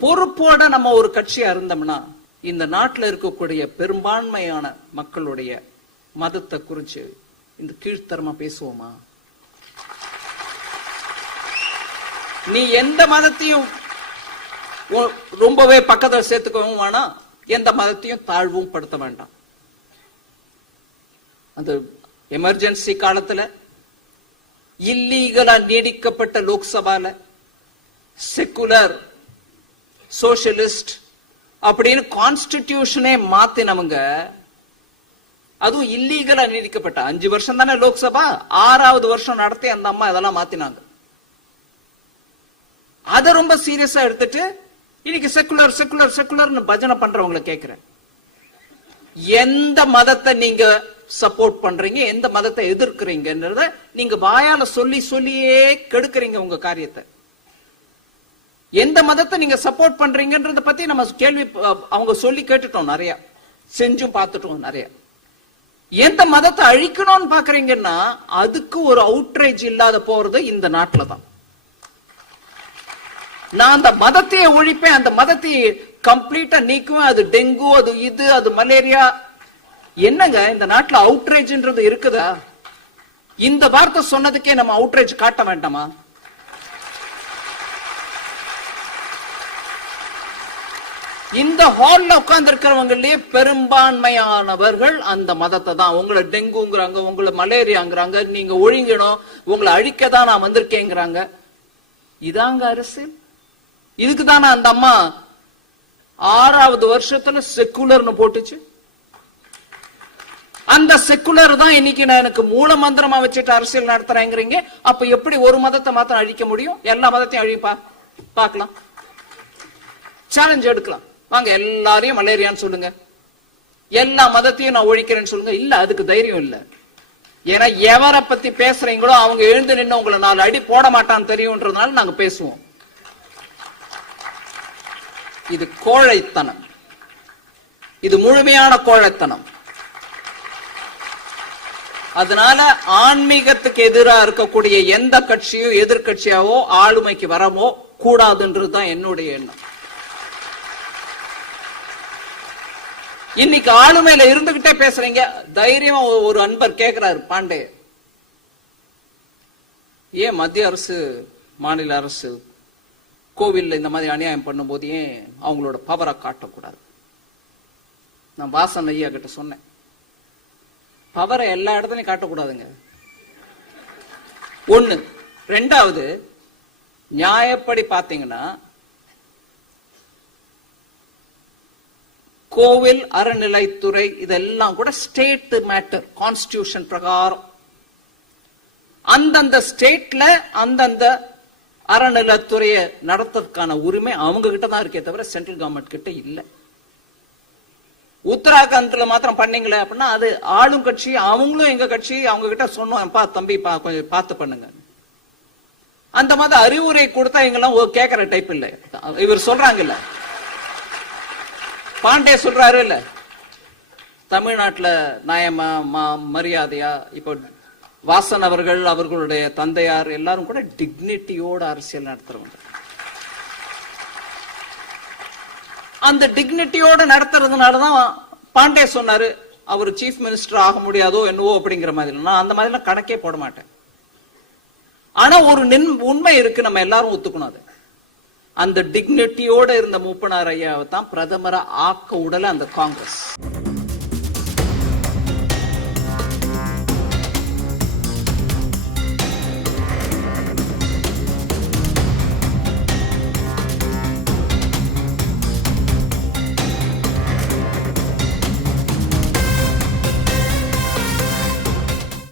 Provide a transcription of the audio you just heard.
பொறுப்போட நம்ம ஒரு கட்சியா இருந்தோம்னா இந்த நாட்டில் இருக்கக்கூடிய பெரும்பான்மையான மக்களுடைய மதத்தை குறிச்சு இந்த கீழ்த்தரமா பேசுவோமா? நீ எந்த மதத்தையும் ரொம்பவே பக்கத்தில் சேர்த்துக்கவும் வேணாம். எந்த மதத்தையும் தாழ்வும் படுத்த வேண்டாம். அந்த எமர்ஜென்சி காலத்துல இல்லீகலா நீடிக்கப்பட்ட லோக்சபால செக்குலர் சோசியலிஸ்ட் அப்படின்னு கான்ஸ்டிடியூஷனே மாத்தினவங்க அதுவும் இல்லீகலா நீடிக்கப்பட்ட. அஞ்சு வருஷம் தானே லோக்சபா? ஆறாவது வருஷம் நடத்தி அந்த அம்மா இதெல்லாம் மாத்தினாங்க. அத ரொம்ப சீரியஸா எடுத்துட்டு இன்னைக்கு செக்குலர் செக்குலர் செக்குலர்னு பஜனை பண்றவங்களை கேக்குறேன் எந்த மதத்தை நீங்க சப்போர்ட் பண்றீங்க? எந்த மதத்தை எதிர்க்கிறீங்கன்றத நீங்க வாயால சொல்லி சொல்லியே கெடுக்கிறீங்க உங்க காரியத்தை. எந்த மதத்தை நீங்க சப்போர்ட் பண்றீங்கன்றத பத்தி நம்ம கேள்வி அவங்க சொல்லி கேட்டுட்டோம் நிறைய. செஞ்சும் பார்த்துட்டோம் நிறைய. எந்த மதத்தை அழிக்கணும்னு பாக்குறீங்கன்னா அதுக்கு ஒரு அவுட்ரேஜ் இல்லாத போறது இந்த நாட்டில தான். நான் அந்த மதத்தையே ஒழிப்பேன் அந்த மதத்தை கம்ப்ளீட்டா நீக்குவேன். அது டெங்கு அது இது அது மலேரியா. என்னங்க இந்த நாட்டுல அவுட்ரேஜ்ன்றது இருக்குதா? இந்த வார்த்தை சொன்னதுக்கே நம்ம அவுட்ரேஜ் காட்ட வேண்டாமா? இந்த ஹால்ல உட்கார்ந்து இருக்கிறவங்களே பெரும்பான்மையானவர்கள் அந்த மதத்தை தான். உங்களை டெங்குங்கிறாங்க உங்களை மலேரியாங்கிறாங்க நீங்க ஒழிங்கணும் உங்களை அழிக்க தான் நான் வந்திருக்கேங்கிறாங்க. இதாங்க அரசியல் இதுக்கு தானே அந்த அம்மா ஆறாவது வருஷத்துல செக்குலர்னு போட்டுச்சு. அந்த செக்குலர் தான் இன்னைக்கு நான் எனக்கு மூல மந்திரமா வச்சுட்டு அரசியல் நடத்துறேங்கிறீங்க. அப்ப எப்படி ஒரு மதத்தை மாத்திரம் அழிக்க முடியும்? எல்லா மதத்தையும் அழிப்பா? பார்க்கலாம். சேலஞ்ச் எடுக்கலாம். வாங்க எல்லாரையும் மலேரியான்னு சொல்லுங்க. எல்லா மதத்தையும் நான் ஒழிக்கிறேன்னு சொல்லுங்க. இல்ல அதுக்கு தைரியம் இல்ல. ஏன்னா எவரை பத்தி பேசுறீங்களோ அவங்க எழுந்து நின்று உங்களை நாலு அடி போட மாட்டான்னு தெரியும்ன்றதுனால நாங்க பேசுவோம். இது கோழைத்தனம். இது முழுமையான கோழைத்தனம். அதனால ஆன்மீகத்துக்கு எதிராக இருக்கக்கூடிய எந்த கட்சியோ எதிர்கட்சியாவோ ஆளுமைக்கு வரவோ கூடாதுன்றதுதான் என்னுடைய எண்ணம். இன்னைக்கு ஆளுமையில இருந்துகிட்டே பேசுறீங்க. தைரியமா ஒரு- அன்பர் கேக்குறாரு பாண்டே. ஏன் மத்திய அரசு மாநில அரசு கோவில்ல இந்த மாதிரி அநியாயம் பண்ணும்போது ஏன் அவங்களோட பவரை காட்டக்கூடாது? நான் வாசன் ஐயா கிட்ட சொன்னேன். பவரை எல்லா இடத்துலையும் காட்டக்கூடாதுங்க. ஒண்ணு. ரெண்டாவது நியாயப்படி பாத்தீங்கன்னா கோவில் அறநிலைத்துறை இதெல்லாம் கூட ஸ்டேட் மேட்டர் கான்ஸ்டியூஷன் பிரகாரம். அந்தந்த ஸ்டேட்ல அந்தந்த அறநிலைத்துறையை நடத்துறதுக்கான உரிமை அவங்க கிட்ட தான் இருக்கே தவிர சென்ட்ரல் கவர்மெண்ட் கிட்ட இல்ல. உத்தராகண்ட்ல மாத்திரம் பண்ணீங்களே அப்படின்னா அது ஆளும் கட்சி அவங்களும் எங்க கட்சி அவங்க கிட்ட சொன்னோம் பா தம்பி பா கொஞ்சம் பார்த்து பண்ணுங்க. அந்த மாதிரி அறிவுரை கொடுத்தா எங்கெல்லாம் கேட்கிற டைப் இல்லை. இவர் சொல்றாங்கல்ல பாண்டே சொல்றாரு இல்ல? தமிழ்நாட்டுல நயமா மா- மரியாதையா இப்போ வாசன் அவர்கள் அவர்களுடைய தந்தையார் எல்லாரும் கூட டிக்னிட்டியோட அரசியல் நடத்துறவங்க. அந்த டிக்னிட்டியோட நடத்துறதுனாலதான் பாண்டே சொன்னாரு அவர் சீஃப் மினிஸ்டர் ஆக முடியாதோ என்னவோ அப்படிங்கிற மாதிரி நான் அந்த மாதிரிலாம் கணக்கே போட மாட்டேன். ஆனா ஒரு நின் உண்மை இருக்கு நம்ம எல்லாரும் ஒத்துக்கணும் அது. அந்த டிக்னிட்டியோட இருந்த மூப்பனார் ஐயாவை தான் பிரதமரை ஆக்க உடல அந்த காங்கிரஸ்.